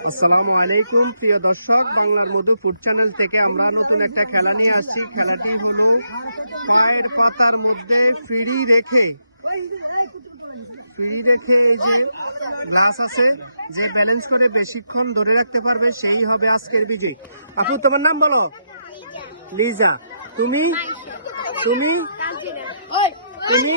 আসসালামু আলাইকুম প্রিয় দর্শক বাংলার মধু ফুড চ্যানেল থেকে আমরা নতুন একটা খেলা নিয়ে আসছি খেলাটি হলো পায়ের পাতার মধ্যে ফিরি রেখে ফিরি রেখে এই যে গ্লাস আছে যে ব্যালেন্স করে বেশিক্ষণ ধরে রাখতে পারবে সেই হবে আজকের বিজয়ী আপু তোমার নাম বলো লিজা তুমি তুমি তুমি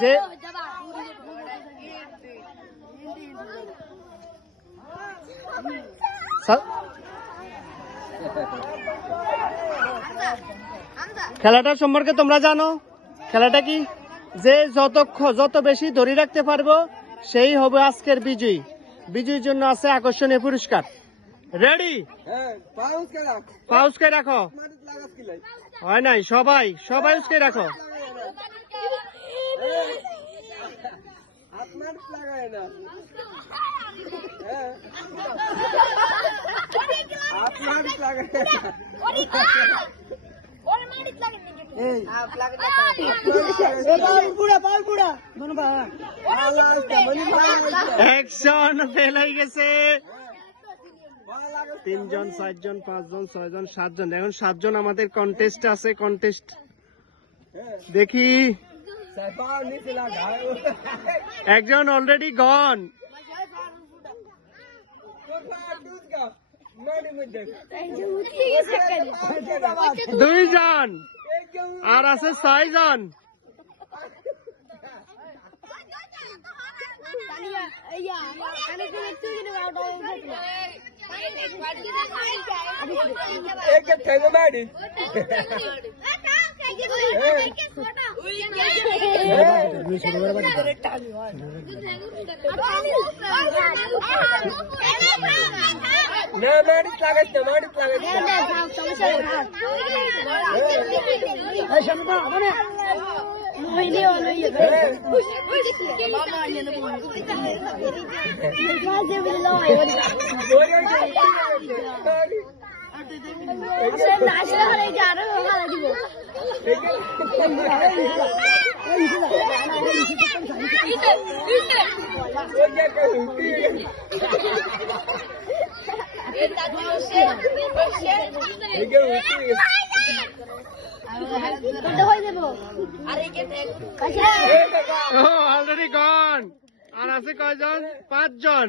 যে খেলাটা সম্পর্কে তোমরা জানো। খেলাটা কি? যে যত যত বেশি ধরে রাখতে পারব সেই হবে আজকের বিজয়ী। বিজয়ীর জন্য আছে আকর্ষণীয় পুরস্কার। রেডি পাউসকে রাখো। হয় নাই সবাই সবাই উসকে রাখো। হয়ে গেছে। তিনজন চারজন পাঁচজন ছয়জন সাতজন। এখন সাতজন আমাদের কন্টেস্ট আছে কন্টেস্ট দেখি। একজন অলরেডি গন দুইজন আর আছে ছয়জন ના મારી લાગે છે મારી લાગે છે શંભા મને আসলে আসলে হারাই যা আরো ভালো দিব অলরেডি গন আর আছে কয়জন? পাঁচজন।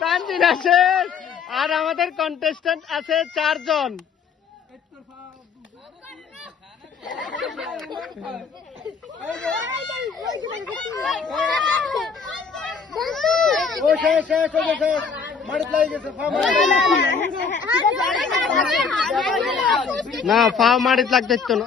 তানজিনা শেষ আর আমাদের কন্টেস্ট্যান্ট আছে চারজন। না পা মারিত লাগতে তো না